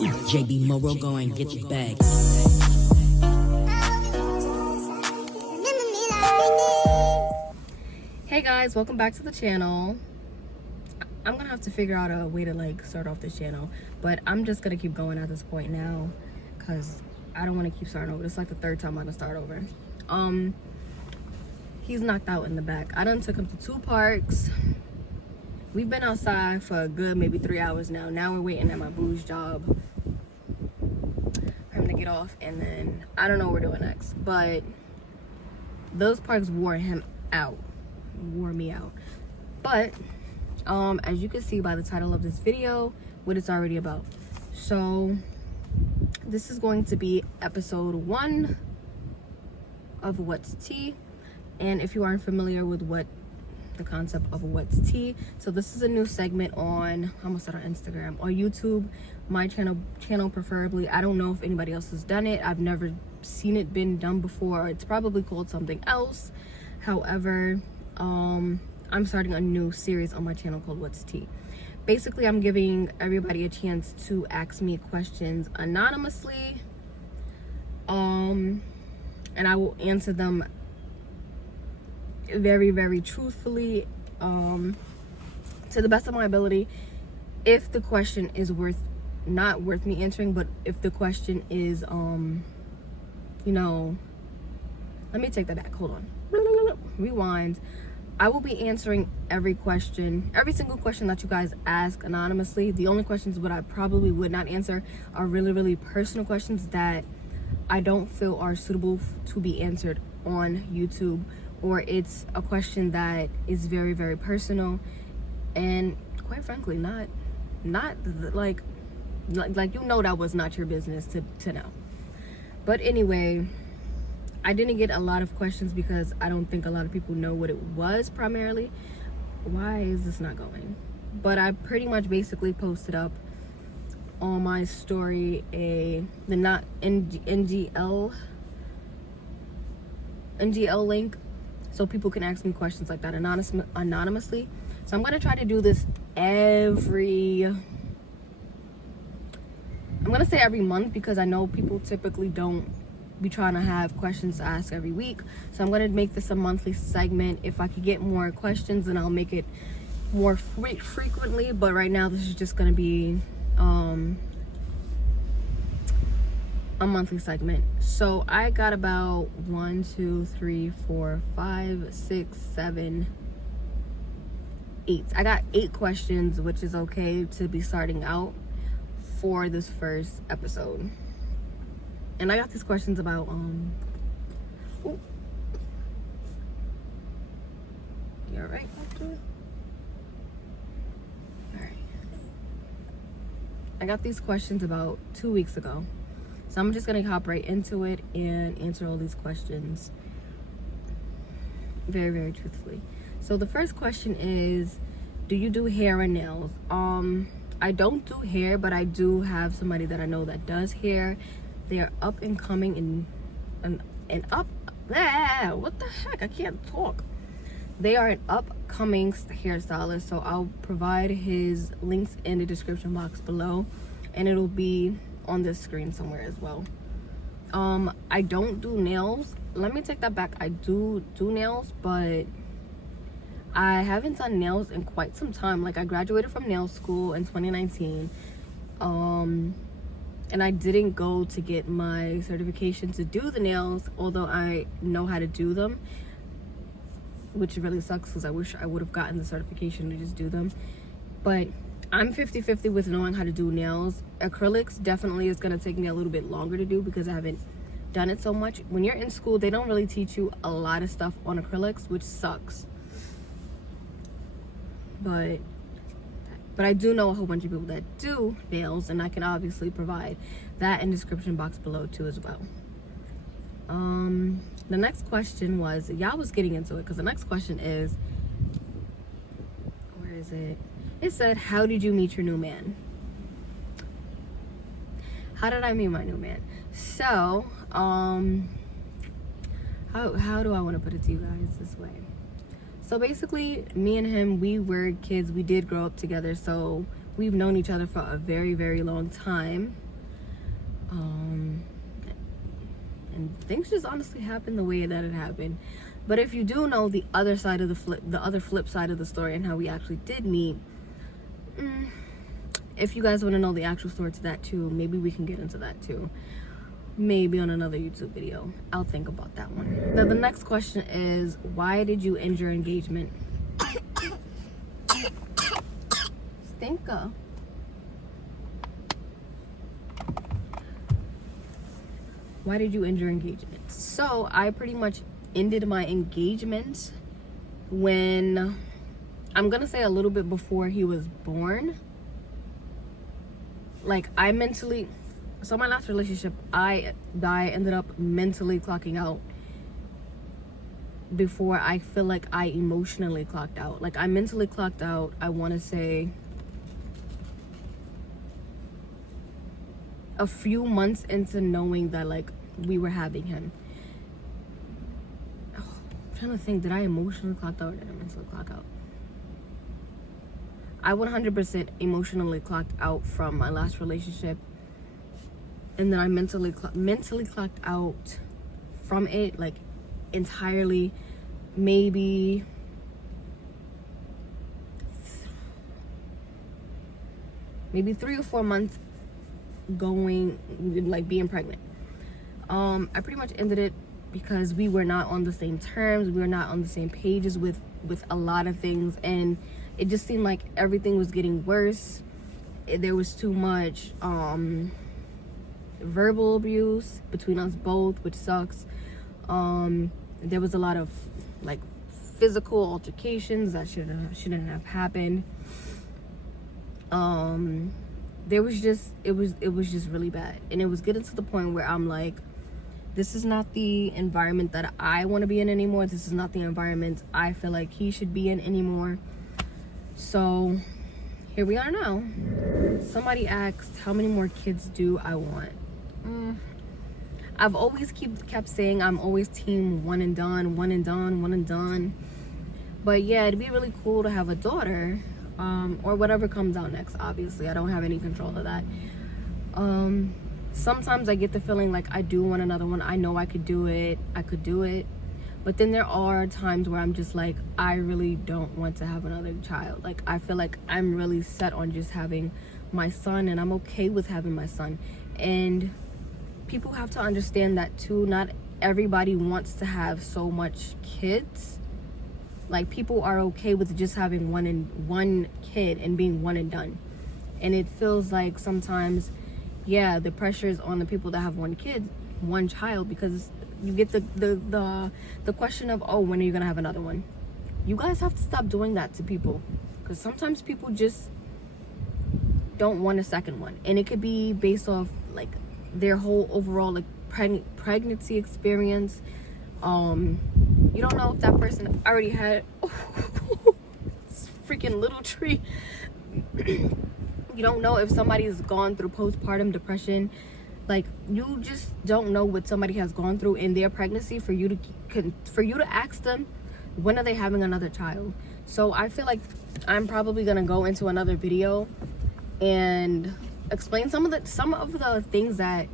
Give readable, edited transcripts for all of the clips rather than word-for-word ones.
JB Morrow, go and get your bag. Hey guys, welcome back to the channel. I'm gonna have to figure out a way to like start off this channel, but I'm just gonna keep going at this point now because I don't want to keep starting over. It's like the third time I'm gonna start over. He's knocked out in the back. I done took him to 2 parks. We've been outside for a good maybe 3 hours now. Now we're waiting at my boo's job for him to get off, and then I don't know what we're doing next. But those parks wore me out. But as you can see by the title of this video, what it's already about. So this is going to be episode 1 of What's Tea. And if you aren't familiar with what the concept of What's Tea, so this is a new segment on, I almost said on Instagram, or YouTube, my channel preferably. I don't know if anybody else has done it. I've never seen it been done before. It's probably called something else. However, I'm starting a new series on my channel called What's Tea. Basically, I'm giving everybody a chance to ask me questions anonymously, and I will answer them very, very truthfully, to the best of my ability. If the question is not worth me answering, but if the question is, you know, let me take that back. Hold on. Rewind. I will be answering every single question that you guys ask anonymously. The only questions that I probably would not answer are really, really personal questions that I don't feel are suitable to be answered on YouTube, or it's a question that is very, very personal and quite frankly not like you know that was not your business to know. But anyway, I didn't get a lot of questions because I don't think a lot of people know what it was primarily. Why is this not going? But I pretty much basically posted up on my story the not NGL link, so people can ask me questions like that anonymously. So I'm gonna try to do this every month, because I know people typically don't be trying to have questions to ask every week. So I'm gonna make this a monthly segment. If I could get more questions, then I'll make it more frequently, but right now this is just gonna be a monthly segment. So I got about 1, 2, 3, 4, 5, 6, 7, 8. I got 8 questions, which is okay to be starting out for this first episode. And I got these questions about you all right? All right. I got these questions about 2 weeks ago. So I'm just gonna hop right into it and answer all these questions very, very truthfully. So the first question is, do you do hair and nails? I don't do hair, but I do have somebody that I know that does hair. They are up and coming what the heck? I can't talk. They are an upcoming hairstylist, so I'll provide his links in the description box below, and it'll be on this screen somewhere as well. I don't do nails. Let me take that back. I do nails, but I haven't done nails in quite some time. Like, I graduated from nail school in 2019, and I didn't go to get my certification to do the nails, although I know how to do them, which really sucks because I wish I would have gotten the certification to just do them. But I'm 50-50 with knowing how to do nails. Acrylics definitely is going to take me a little bit longer to do because I haven't done it so much. When you're in school, they don't really teach you a lot of stuff on acrylics, which sucks. But I do know a whole bunch of people that do nails, and I can obviously provide that in the description box below too as well. The next question was, y'all was getting into it because the next question is, where is it? It said, how did you meet your new man? How did I meet my new man? So, how do I want to put it to you guys this way? So basically, me and him, we were kids. We did grow up together, so we've known each other for a very, very long time. And things just honestly happened the way that it happened. But if you do know the other side of the other flip side of the story and how we actually did meet, if you guys want to know the actual story to that too, maybe we can get into that too. Maybe on another YouTube video. I'll think about that one. Now the next question is, why did you end your engagement? Stinker. Why did you end your engagement? So I pretty much ended my engagement when, I'm gonna say a little bit before he was born. Like I mentally, so my last relationship, I ended up mentally clocking out before I feel like I emotionally clocked out. Like I mentally clocked out, I want to say a few months into knowing that like we were having him. I'm trying to think, did I emotionally clock out or did I mentally clock out? I 100% emotionally clocked out from my last relationship, and then I mentally clocked out from it, like entirely, maybe maybe 3 or 4 months going, like being pregnant. I pretty much ended it because we were not on the same terms, we were not on the same pages with a lot of things, and it just seemed like everything was getting worse. There was too much verbal abuse between us both, which sucks. There was a lot of like physical altercations that shouldn't have happened. There was just it was just really bad, and it was getting to the point where I'm like, this is not the environment that I want to be in anymore. This is not the environment I feel like he should be in anymore. So here we are now. Somebody asked, how many more kids do I want? I've always kept saying I'm always team one and done, one and done, one and done. But yeah, it'd be really cool to have a daughter, or whatever comes out next. Obviously, I don't have any control of that. Sometimes I get the feeling like I do want another one. I know I could do it. But then there are times where I'm just like, I really don't want to have another child. Like, I feel like I'm really set on just having my son, and I'm okay with having my son. And people have to understand that too. Not everybody wants to have so much kids. Like, people are okay with just having one kid and being one and done. And it feels like sometimes, yeah, the pressure is on the people that have one child, because you get the question of, oh, when are you gonna have another one? You guys have to stop doing that to people, because sometimes people just don't want a second one, and it could be based off like their whole overall like pregnancy experience. You don't know if that person already had this freaking little tree. You don't know if somebody's gone through postpartum depression. Like, you just don't know what somebody has gone through in their pregnancy for you to ask them, when are they having another child? So I feel like I'm probably gonna go into another video and explain some of the things that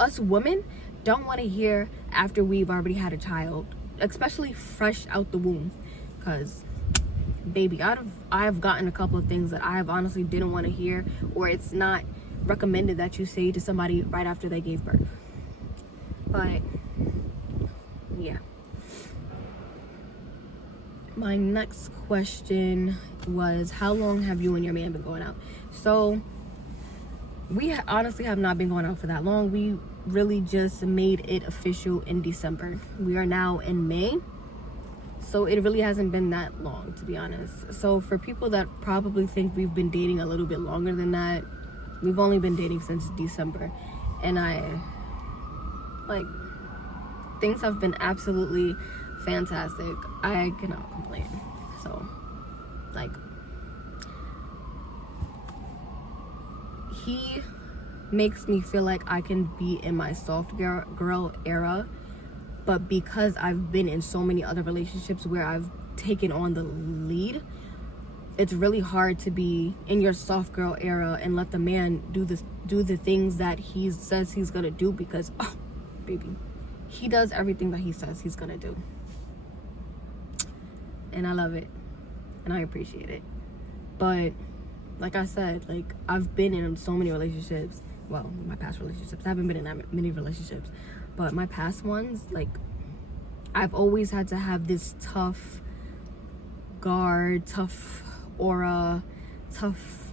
us women don't want to hear after we've already had a child, especially fresh out the womb. Because baby, I've gotten a couple of things that I have honestly didn't want to hear, or it's not recommended that you say to somebody right after they gave birth. But yeah, my next question was, how long have you and your man been going out? So we honestly have not been going out for that long. We really just made it official in December. We are now in May, so it really hasn't been that long, to be honest. So for people that probably think we've been dating a little bit longer than that, we've only been dating since December, and things have been absolutely fantastic. I cannot complain. So, like, he makes me feel like I can be in my soft girl era, but because I've been in so many other relationships where I've taken on the lead, it's really hard to be in your soft girl era and let the man do the things that he says he's gonna do, because baby, he does everything that he says he's gonna do. And I love it and I appreciate it. But like I said, like, I've been in so many relationships. Well, my past relationships, I haven't been in that many relationships, but my past ones, like, I've always had to have this tough guard, tough aura, tough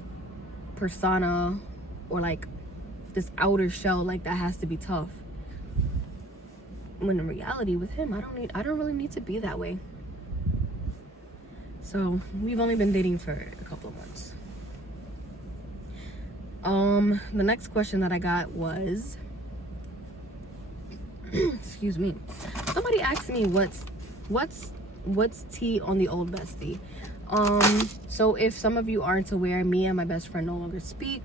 persona, or like this outer shell, like, that has to be tough. When in reality with him, I don't really need to be that way. So we've only been dating for a couple of months. The next question that I got was excuse me, somebody asked me what's tea on the old bestie. So if some of you aren't aware, me and my best friend no longer speak.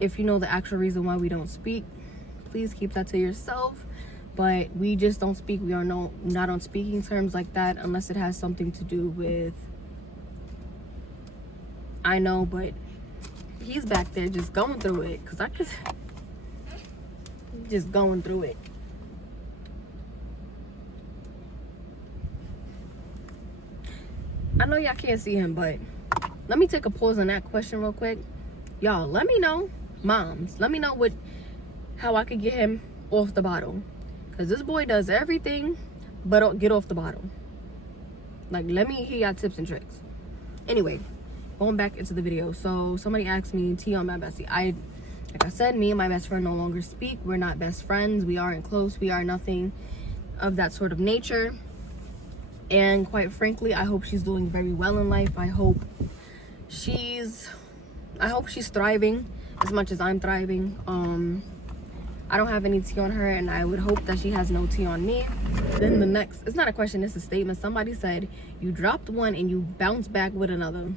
If you know the actual reason why we don't speak, please keep that to yourself. But we just don't speak. We are not on speaking terms like that, unless it has something to do with, I know, but he's back there just going through it, because I just going through it. I know y'all can't see him, but let me take a pause on that question real quick. Y'all, let me know, moms, let me know how I could get him off the bottle, because this boy does everything but don't get off the bottle. Like, let me hear y'all tips and tricks. Anyway, going back into the video. So somebody asked me tea on my bestie. Like I said, me and my best friend no longer speak. We're not best friends. We aren't close. We are nothing of that sort of nature. And quite frankly, I hope she's doing very well in life. I hope she's thriving as much as I'm thriving. I don't have any tea on her, and I would hope that she has no tea on me. Then the next, it's not a question, it's a statement. Somebody said, you dropped one and you bounce back with another.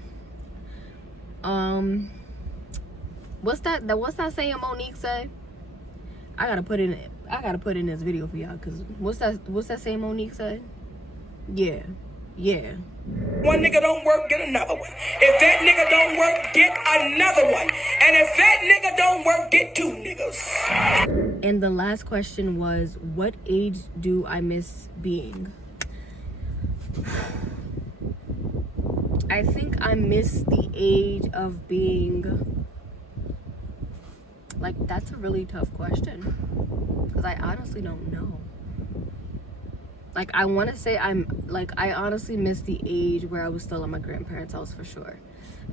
What's that saying Monique said? I gotta put in this video for y'all, because what's that saying Monique said? Yeah. One nigga don't work, get another one. If that nigga don't work, get another one. And if that nigga don't work, get two niggas. And the last question was, what age do I miss being? I think I miss the age of being, like, that's a really tough question, because I honestly don't know. Like, I want to say I honestly miss the age where I was still at my grandparents' house for sure.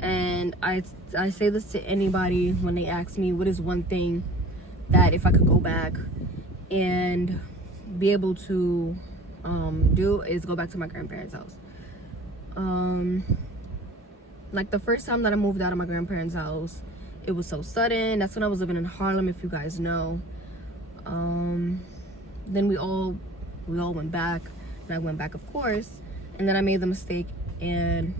And I say this to anybody when they ask me what is one thing that if I could go back and be able to do, is go back to my grandparents' house. Like, the first time that I moved out of my grandparents' house, it was so sudden. That's when I was living in Harlem, if you guys know. Then we all went back, and I went back, of course, and then I made the mistake and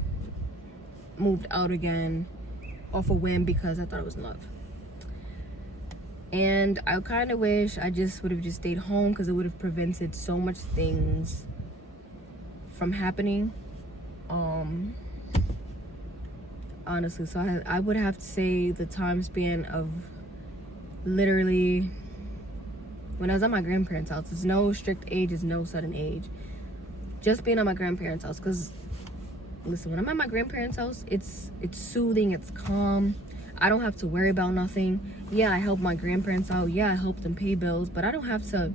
moved out again off a whim because I thought it was love. And I kind of wish I just would have just stayed home, because it would have prevented so much things from happening. Honestly, so I would have to say the time span of literally when I was at my grandparents' house. There's no strict age, there's no sudden age. Just being at my grandparents' house, because listen, when I'm at my grandparents' house, it's soothing, it's calm. I don't have to worry about nothing. Yeah, I help my grandparents out. Yeah, I help them pay bills, but I don't have to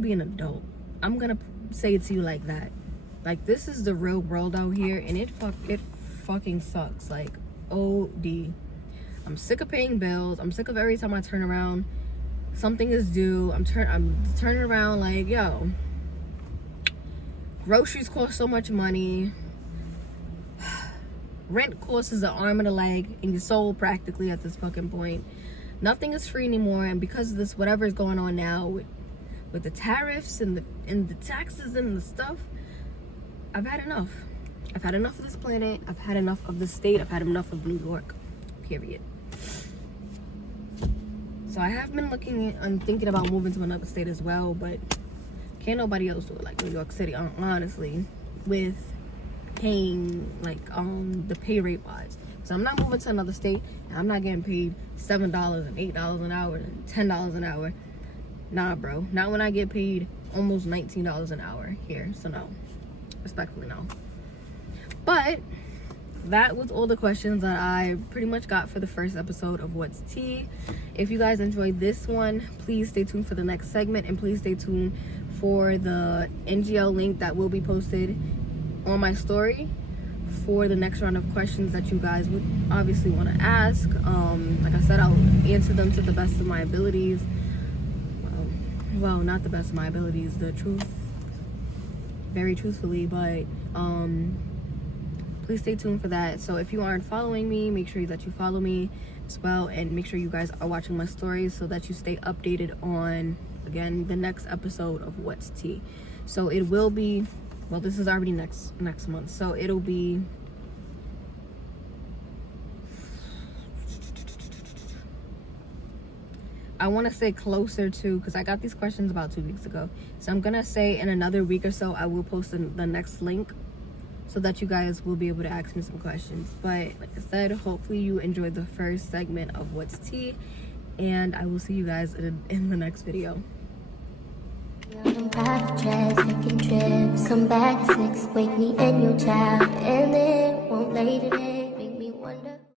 be an adult. I'm gonna say it to you like that. Like, this is the real world out here, and it fucking sucks. Like, OD. I'm sick of paying bills. I'm sick of every time I turn around, something is due. I'm turning around like, yo, groceries cost so much money. Rent costs an arm and a leg and your soul practically at this fucking point. Nothing is free anymore, and because of this, whatever is going on now with the tariffs and the taxes and the stuff, I've had enough. I've had enough of this planet. I've had enough of this state. I've had enough of New York. Period. So I have been looking and thinking about moving to another state as well, but can't nobody else do it like New York City, honestly, with paying, like, the pay rate wise. So I'm not moving to another state, and I'm not getting paid $7 and $8 an hour and $10 an hour. Nah, bro. Not when I get paid almost $19 an hour here. So no, respectfully no. But that was all the questions that I pretty much got for the first episode of What's Tea. If you guys enjoyed this one, please stay tuned for the next segment, and please stay tuned for the NGL link that will be posted on my story for the next round of questions that you guys would obviously want to ask. Like I said, I'll answer them to the best of my abilities. Well, not the best of my abilities, the truth, very truthfully, but please stay tuned for that. So if you aren't following me, make sure that you follow me as well, and make sure you guys are watching my stories so that you stay updated on, again, the next episode of What's Tea. So it will be, well, this is already next month, so it'll be I want to say closer to, because I got these questions about 2 weeks ago, so I'm gonna say in another week or so I will post the next link so that you guys will be able to ask me some questions. But like I said, hopefully you enjoyed the first segment of What's Tea, and I will see you guys in the next video. Private jets, taking trips, come back at 6, wake me and your child, and it won't lay today.